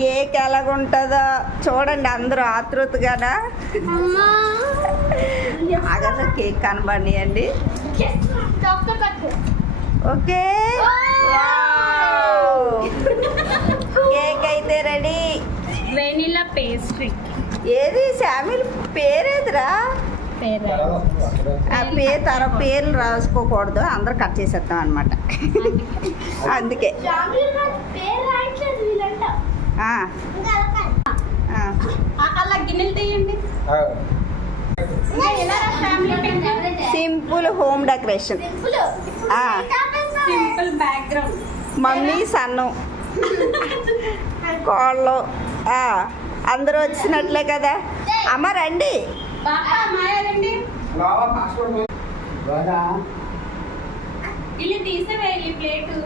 Cake ఎలాగుంటుందో చూడండి అందరూ ఆతృతగానా. అగల cake కనబడియండి. Okay cake అయితే రెడీ. Vanilla pastry. ఏది శామిల్ పేరేదిరా? పేర్లు రాసుకోకూడదు, అందరూ కట్ చేసేస్తాం అనమాట. అందుకే అలా గిన్నెలు తీయండి. Simple home decoration. Simple background. Mummy సన్ను కోళ్ళు అందరూ వచ్చినట్లే కదా. అమ్మ రండి. ఇల్లు తీసేవేయాలి ప్లేటు.